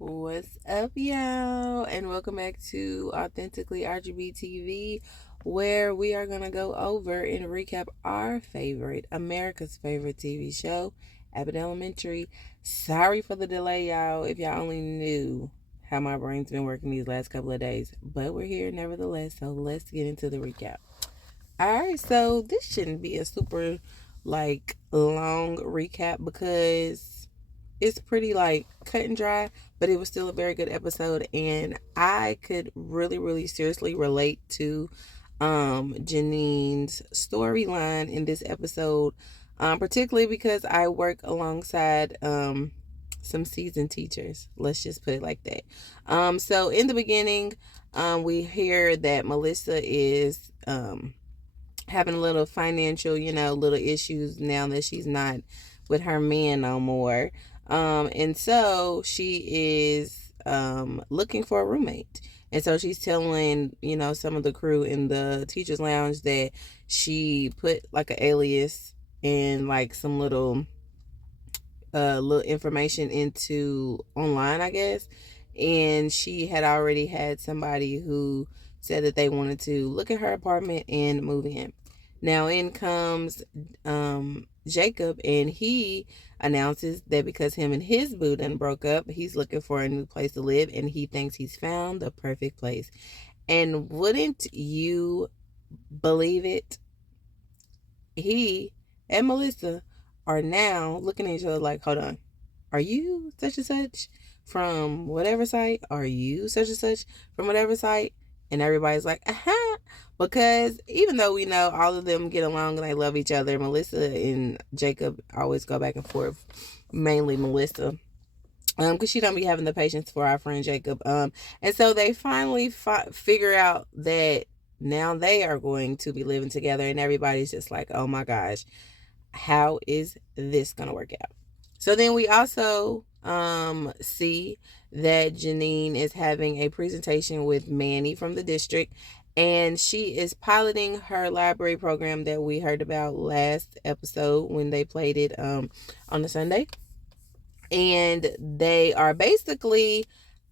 What's up, y'all? And welcome back to Authentically RGB TV, where we are going to go over and recap our favorite, America's favorite TV show, Abbott Elementary. Sorry for the delay, y'all, if y'all only knew how my brain's been working these last couple of days. But we're here nevertheless, so let's get into the recap. Alright, so this shouldn't be a super, long recap because it's pretty cut and dry, but it was still a very good episode, and I could really seriously relate to Janine's storyline in this episode, particularly because I work alongside some seasoned teachers. Let's just put it like that. So in the beginning, we hear that Melissa is having a little financial, little issues now that she's not with her man no more. And so she is looking for a roommate. And so she's telling, some of the crew in the teacher's lounge that she put like an alias and like some little information into online, I guess. And she had already had somebody who said that they wanted to look at her apartment and move in. Now in comes Jacob, and he announces that because him and his boo done broke up, he's looking for a new place to live, and he thinks he's found the perfect place. And wouldn't you believe it? He and Melissa are now looking at each other like, hold on, are you such and such from whatever site? Are you such and such from whatever site? And everybody's like, because even though we know all of them get along and they love each other, Melissa and Jacob always go back and forth, mainly Melissa. Because she don't be having the patience for our friend Jacob. And so they finally figure out that now they are going to be living together, and everybody's just like, oh my gosh, how is this gonna work out? So then we also see that Janine is having a presentation with Manny from the district, and she is piloting her library program that we heard about last episode when they played it on the Sunday. And they are basically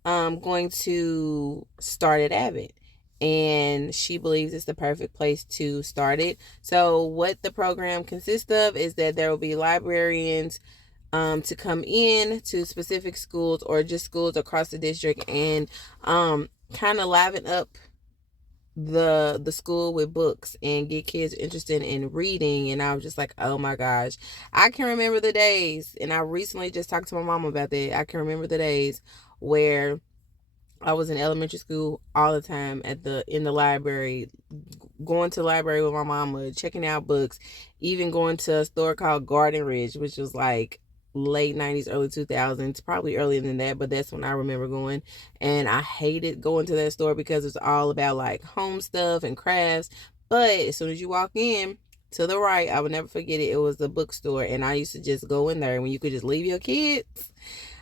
going to start at Abbott. And she believes it's the perfect place to start it. So what the program consists of is that there will be librarians to come in to specific schools or just schools across the district and kind of liven up the school with books and get kids interested in reading. And I was just like, oh my gosh, I can remember the days, and I recently just talked to my mom about that. I can remember the days where I was in elementary school all the time in the library, going to the library with my mama, checking out books, even going to a store called Garden Ridge, which was like late 90s, early 2000s, probably earlier than that, but that's when I remember going. And I hated going to that store because it's all about like home stuff and crafts. But as soon as you walk in to the right, I would never forget it. It was a bookstore, and I used to just go in there when you could just leave your kids.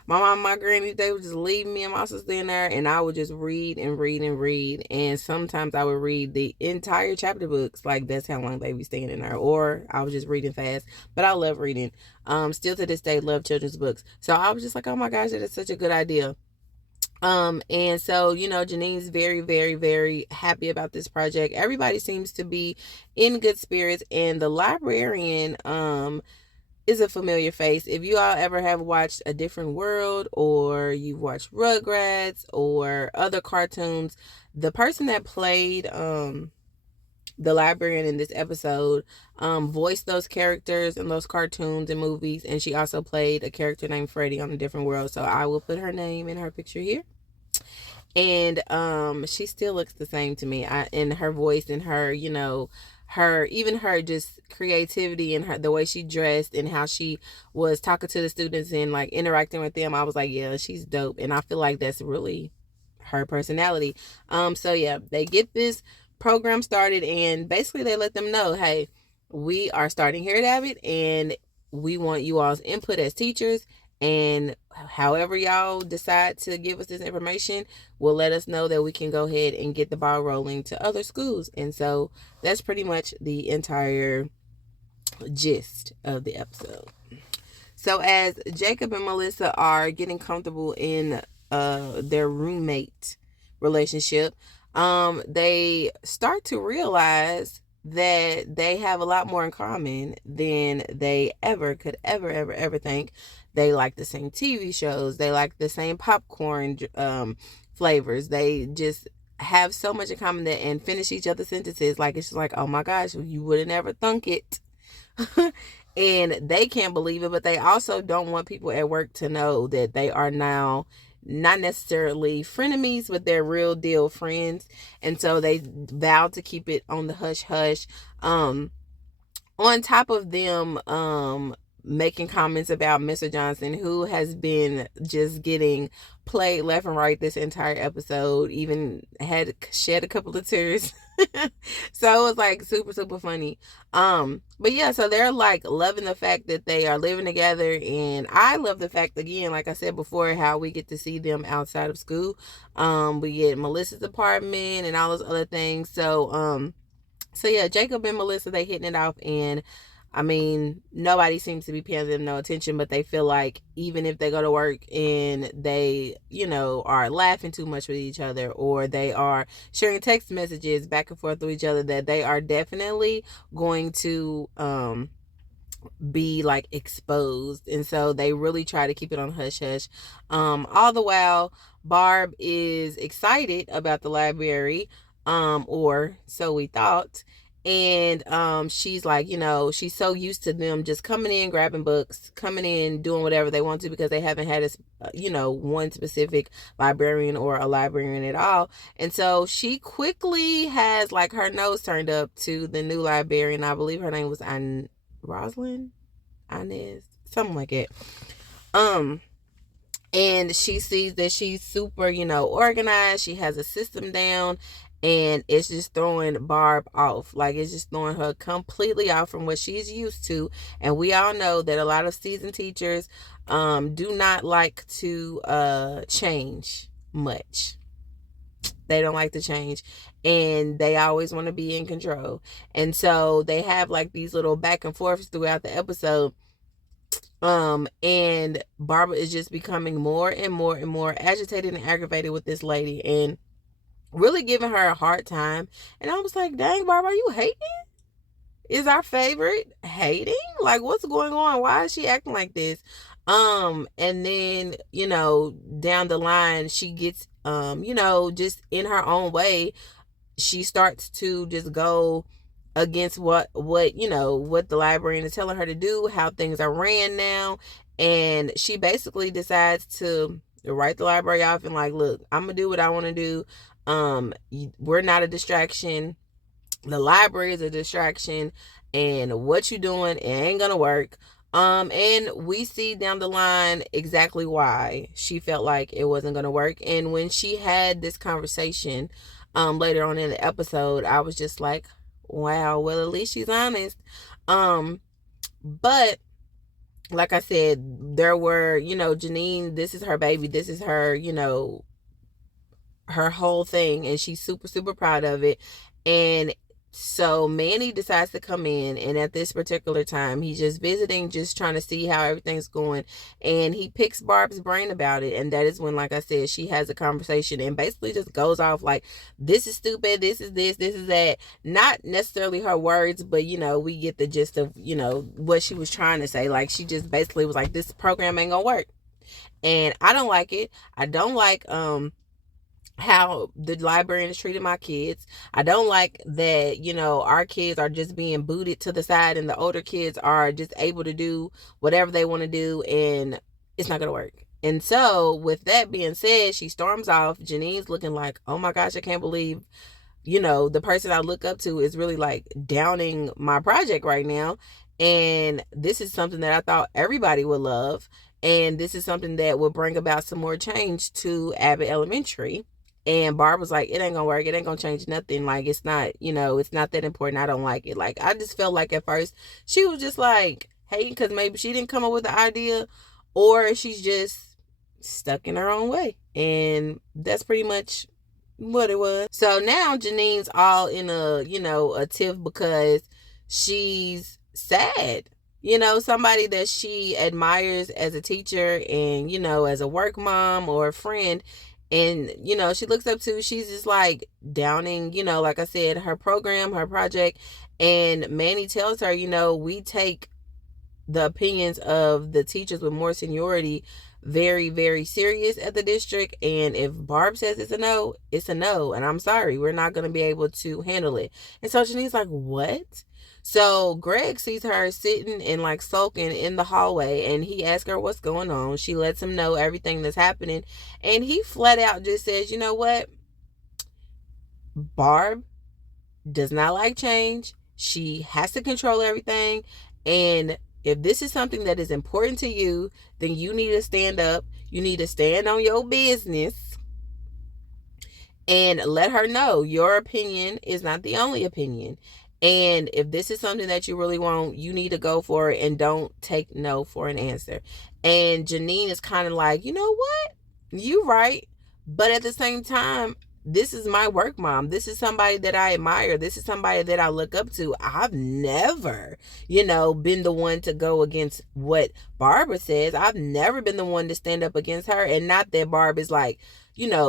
My mom and my granny, they would just leave me and my sister in there, and I would just read and read and read. And sometimes I would read the entire chapter books. Like, that's how long they be staying in there. Or I was just reading fast. But I love reading. Still to this day, love children's books. So I was just like, oh my gosh, that is such a good idea. And so, Janine's very happy about this project. Everybody seems to be in good spirits, and the librarian, is a familiar face. If you all ever have watched A Different World, or you've watched Rugrats or other cartoons, the person that played the librarian in this episode voiced those characters in those cartoons and movies, and she also played a character named Freddie on A Different World. So I will put her name in her picture here. And she still looks the same to me. In her voice and her, her just creativity and the way she dressed and how she was talking to the students and like interacting with them, I was like, yeah, she's dope. And I feel like that's really her personality. So yeah, they get this program started, and basically they let them know, hey, we are starting here at Abbott, and we want you all's input as teachers, and however y'all decide to give us this information will let us know that we can go ahead and get the ball rolling to other schools. And so that's pretty much the entire gist of the episode. So as Jacob and Melissa are getting comfortable in their roommate relationship, they start to realize that they have a lot more in common than they ever could ever think. They like the same TV shows. They like the same popcorn flavors. They just have so much in common that, and finish each other's sentences like it's just like, oh my gosh, you would have never thunk it. And they can't believe it, but they also don't want people at work to know that they are now not necessarily frenemies, but they're real deal friends. And so they vow to keep it on the hush hush. On top of them making comments about Mr. Johnson, who has been just getting played left and right this entire episode, even had shed a couple of tears. So it was like super funny. But yeah, so they're like loving the fact that they are living together, and I love the fact, again, like I said before, how we get to see them outside of school. We get Melissa's apartment and all those other things. So yeah, Jacob and Melissa, they hitting it off, and I mean, nobody seems to be paying them no attention, but they feel like even if they go to work and they, are laughing too much with each other, or they are sharing text messages back and forth with each other, that they are definitely going to be like exposed. And so they really try to keep it on hush hush. All the while, Barb is excited about the library, or so we thought. And she's like, she's so used to them just coming in, grabbing books, coming in, doing whatever they want to, because they haven't had one specific librarian or a librarian at all. And so she quickly has like her nose turned up to the new librarian. I believe her name was Rosalind, Inez, something like it. And she sees that she's super, organized. She has a system down, and it's just throwing Barb off. Like, it's just throwing her completely off from what she's used to. And we all know that a lot of seasoned teachers do not like to change much. They don't like to change, and they always want to be in control. And so they have like these little back and forths throughout the episode. And Barbara is just becoming more and more agitated and aggravated with this lady, and really giving her a hard time. And I was like, dang, Barbara, are you hating? Is our favorite hating? Like, what's going on? Why is she acting like this? And then, down the line, she gets, just in her own way, she starts to just go against what the librarian is telling her to do, how things are ran now. And she basically decides to write the library off and like, look, I'm gonna do what I want to do. We're not a distraction. The library is a distraction, and what you doing, it ain't gonna work. And we see down the line exactly why she felt like it wasn't gonna work. And when she had this conversation later on in the episode, I was just like, wow, well, at least she's honest. But like I said, there were, Janine, this is her baby, this is her, her whole thing, and she's super proud of it. And so Manny decides to come in, and at this particular time, he's just visiting, just trying to see how everything's going. And he picks Barb's brain about it. And that is when, like I said, she has a conversation and basically just goes off like, this is stupid, this is this is that. Not necessarily her words, but, we get the gist of, what she was trying to say. Like, she just basically was like, this program ain't gonna work. And I don't like it. I don't like, how the librarian is treating my kids. I don't like that, our kids are just being booted to the side, and the older kids are just able to do whatever they want to do, and it's not going to work. And so with that being said, she storms off. Janine's looking like, oh my gosh, I can't believe, the person I look up to is really like downing my project right now. And this is something that I thought everybody would love. And this is something that will bring about some more change to Abbott Elementary. And Barb was like, it ain't gonna work. It ain't gonna change nothing. Like, it's not, it's not that important. I don't like it. Like, I just felt like at first she was just like hating because maybe she didn't come up with the idea, or she's just stuck in her own way. And that's pretty much what it was. So now Janine's all in a tiff because she's sad. somebody that she admires as a teacher and, as a work mom or a friend. And, she looks up to, she's just like downing, like I said, her program, her project. And Manny tells her, we take the opinions of the teachers with more seniority very, very serious at the district. And if Barb says it's a no, it's a no. And I'm sorry, we're not going to be able to handle it. And so Janine's like, what? So Greg sees her sitting and like sulking in the hallway, and he asks her what's going on. She lets him know everything that's happening. And he flat out just says, you know what? Barb does not like change. She has to control everything. And if this is something that is important to you, then you need to stand up. You need to stand on your business and let her know your opinion is not the only opinion. And if this is something that you really want, you need to go for it and don't take no for an answer. And Janine is kind of like, you know what? You right. But at the same time, this is my work mom. This is somebody that I admire. This is somebody that I look up to. I've never, been the one to go against what Barbara says. I've never been the one to stand up against her. And not that Barb is like,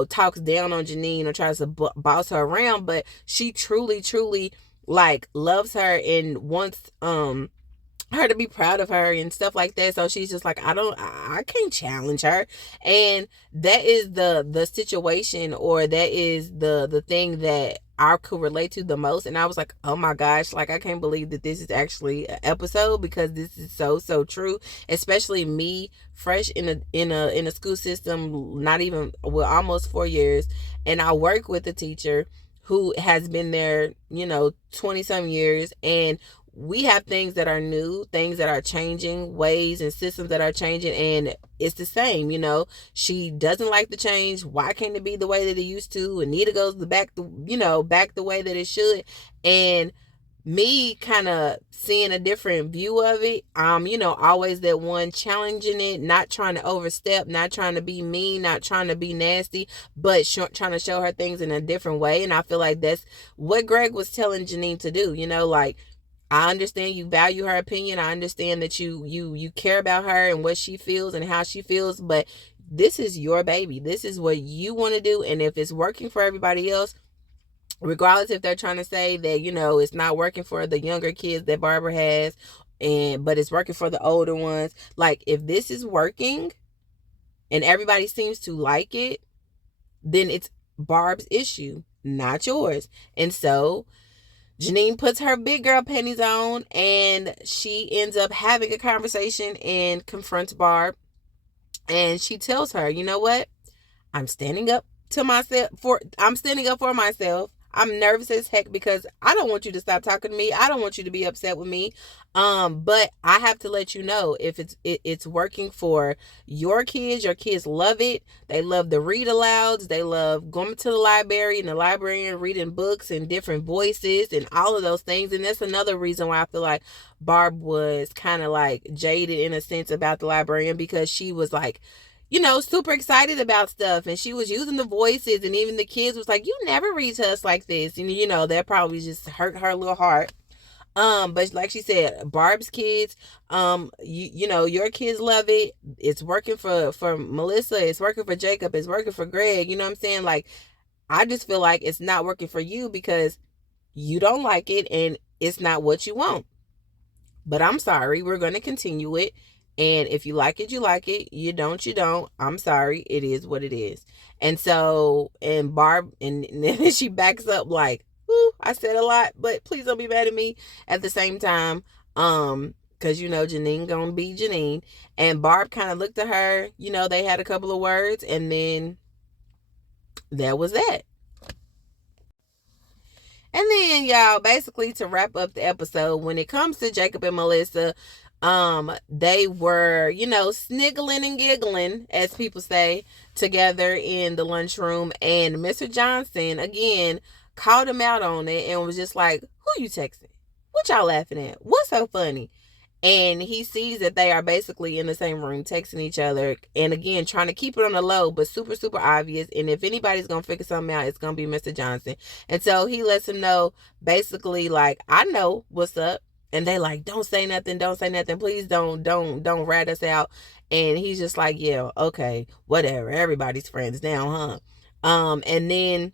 talks down on Janine or tries to boss her around, but she truly, truly like loves her and wants her to be proud of her and stuff like that. So she's just like, I can't challenge her. And that is the situation, or that is the thing that I could relate to the most. And I was like, oh my gosh, like I can't believe that this is actually an episode, because this is so true. Especially me, fresh in a school system, not even, well, almost 4 years, and I work with a teacher who has been there, 20 some years, and we have things that are new, things that are changing, ways and systems that are changing, and it's the same, she doesn't like the change. Why can't it be the way that it used to? Anita goes back the way that it should. And me kind of seeing a different view of it, always that one challenging it, not trying to overstep, not trying to be mean, not trying to be nasty, but trying to show her things in a different way. And I feel like that's what Greg was telling Janine to do. Like, I understand you value her opinion. I understand that you care about her and what she feels and how she feels, but this is your baby. This is what you want to do. And if it's working for everybody else, regardless if they're trying to say that, it's not working for the younger kids that Barbara has, but it's working for the older ones. Like, if this is working and everybody seems to like it, then it's Barb's issue, not yours. And so Janine puts her big girl panties on, and she ends up having a conversation and confronts Barb. And she tells her, you know what? I'm standing up for myself. I'm nervous as heck because I don't want you to stop talking to me. I don't want you to be upset with me. But I have to let you know, if it's working for your kids love it. They love the read alouds. They love going to the library and the librarian reading books and different voices and all of those things. And that's another reason why I feel like Barb was kind of like jaded in a sense about the librarian, because she was like, super excited about stuff, and she was using the voices, and even the kids was like, you never read to us like this, and that probably just hurt her little heart. But like she said, Barb's kids, your kids love it. It's working for Melissa, it's working for Jacob, it's working for Greg. You know what I'm saying? Like, I just feel like it's not working for you because you don't like it and it's not what you want. But I'm sorry, we're going to continue it. And if you like it, you like it. You don't, you don't. I'm sorry. It is what it is. And so, and Barb, and then she backs up like, ooh, I said a lot, but please don't be mad at me at the same time. Because, Janine gonna be Janine. And Barb kind of looked at her, they had a couple of words, and then that was that. And then, y'all, basically to wrap up the episode, when it comes to Jacob and Melissa, they were, sniggling and giggling, as people say, together in the lunchroom. And Mr. Johnson, again, called him out on it and was just like, who you texting? What y'all laughing at? What's so funny? And he sees that they are basically in the same room texting each other. And again, trying to keep it on the low, but super, super obvious. And if anybody's going to figure something out, it's going to be Mr. Johnson. And so he lets him know, basically, like, I know what's up. And they like, don't say nothing, please don't rat us out. And he's just like, yeah, okay, whatever, everybody's friends now, huh? And then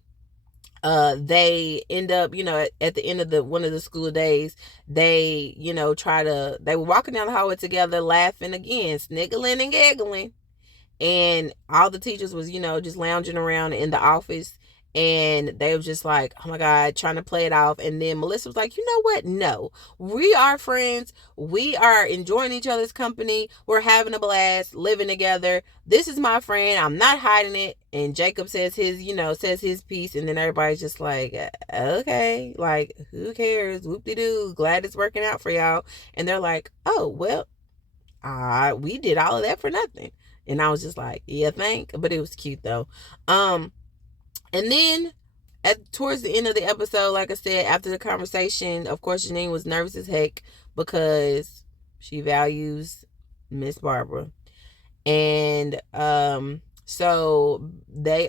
they end up, at the end of one of the school days, they, they were walking down the hallway together, laughing again, sniggling and giggling. And all the teachers was, just lounging around in the office, and they was just like, oh my God, trying to play it off. And then Melissa was like, you know what? No, we are friends. We are enjoying each other's company. We're having a blast, living together. This is my friend. I'm not hiding it. And Jacob says his piece. And then everybody's just like, okay, like, who cares? Whoop-de-doo. Glad it's working out for y'all. And they're like, oh, well, we did all of that for nothing. And I was just like, yeah, but it was cute though. And then towards the end of the episode, like I said, after the conversation, of course, Janine was nervous as heck because she values Miss Barbara. And so they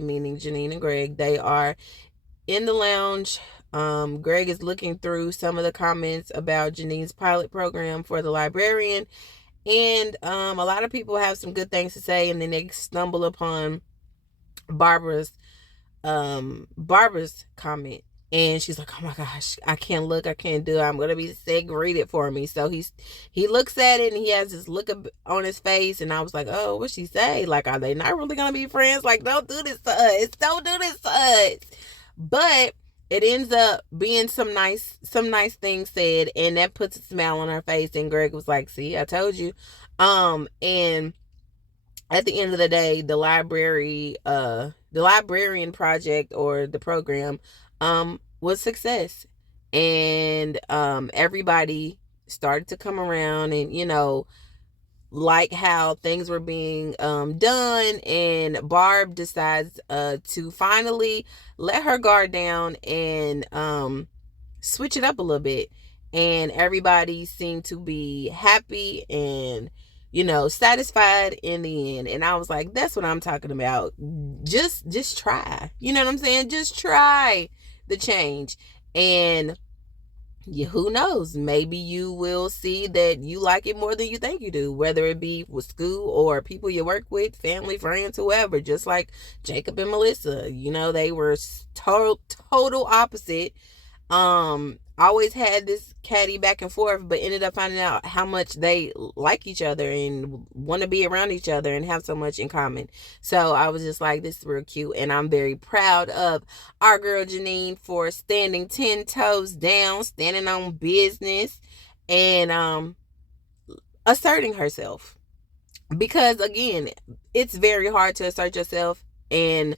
meaning Janine and Greg, they are in the lounge. Greg is looking through some of the comments about Janine's pilot program for the Librarian. And a lot of people have some good things to say, and then they stumble upon Barbara's comment, and she's like, oh my gosh, I can't look, I can't do it, I'm gonna be sick, read it for me. So he looks at it, and he has this look on his face, and I was like, oh, what'd she say? Like, are they not really gonna be friends? Like, don't do this to us. But it ends up being some nice things said, and that puts a smile on her face. And Greg was like, see, I told you. And at the end of the day, the librarian project, or the program, was success. And everybody started to come around, and like how things were being done. And Barb decides to finally let her guard down and switch it up a little bit. And everybody seemed to be happy and satisfied in the end. And I was like, that's what I'm talking about. Just try. You know what I'm saying? Just try the change. And who knows? Maybe you will see that you like it more than you think you do, whether it be with school or people you work with, family, friends, whoever. Just like Jacob and Melissa, they were total opposite. Always had this catty back and forth, but ended up finding out how much they like each other and want to be around each other and have so much in common. So I was just like, this is real cute. And I'm very proud of our girl Janine for standing 10 toes down, standing on business, and asserting herself. Because again, it's very hard to assert yourself, and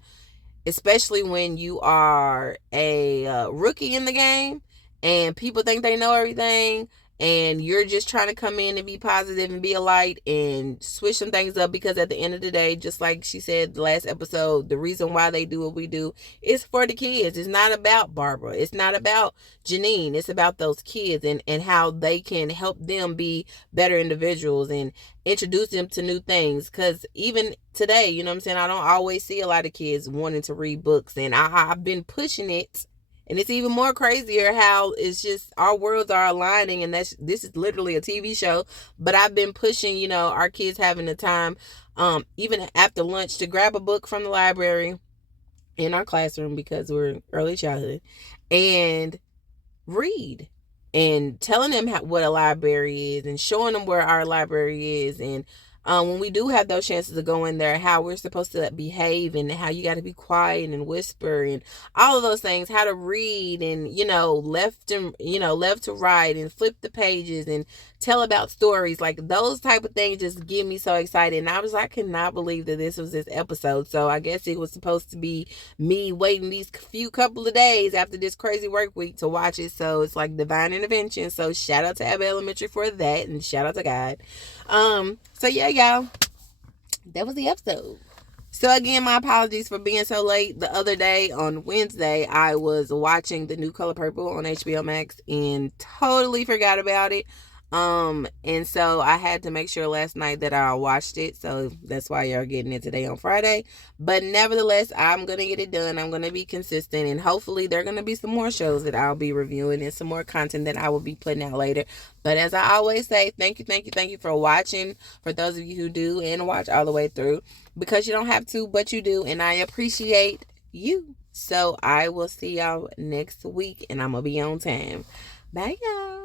especially when you are a rookie in the game and people think they know everything, and you're just trying to come in and be positive and be a light and switch some things up. Because at the end of the day, just like she said the last episode, the reason why they do what we do is for the kids. It's not about Barbara. It's not about Janine. It's about those kids and how they can help them be better individuals and introduce them to new things. Because even today, you know what I'm saying, I don't always see a lot of kids wanting to read books, and I've been pushing it. And it's even more crazier how it's just our worlds are aligning, and this is literally a TV show. But I've been pushing, our kids having the time, even after lunch, to grab a book from the library in our classroom, because we're in early childhood, and read, and telling them what a library is, and showing them where our library is, and when we do have those chances to go in there, how we're supposed to behave, and how you got to be quiet and whisper, and all of those things, how to read, and left to right, and flip the pages, and tell about stories. Like, those type of things just get me so excited. And I cannot believe that this was this episode. So I guess it was supposed to be me waiting these couple of days after this crazy work week to watch it. So it's like divine intervention. So shout out to Abbott Elementary for that, and shout out to God. So yeah, y'all, that was the episode. So again, my apologies for being so late. The other day, on Wednesday, I was watching The New Color Purple on HBO Max and totally forgot about it. And so I had to make sure last night that I watched it. So that's why y'all getting it today on Friday. But nevertheless, I'm going to get it done. I'm going to be consistent, and hopefully there are going to be some more shows that I'll be reviewing and some more content that I will be putting out later. But as I always say, thank you for watching. For those of you who do and watch all the way through, because you don't have to, but you do. And I appreciate you. So I will see y'all next week, and I'm going to be on time. Bye, y'all.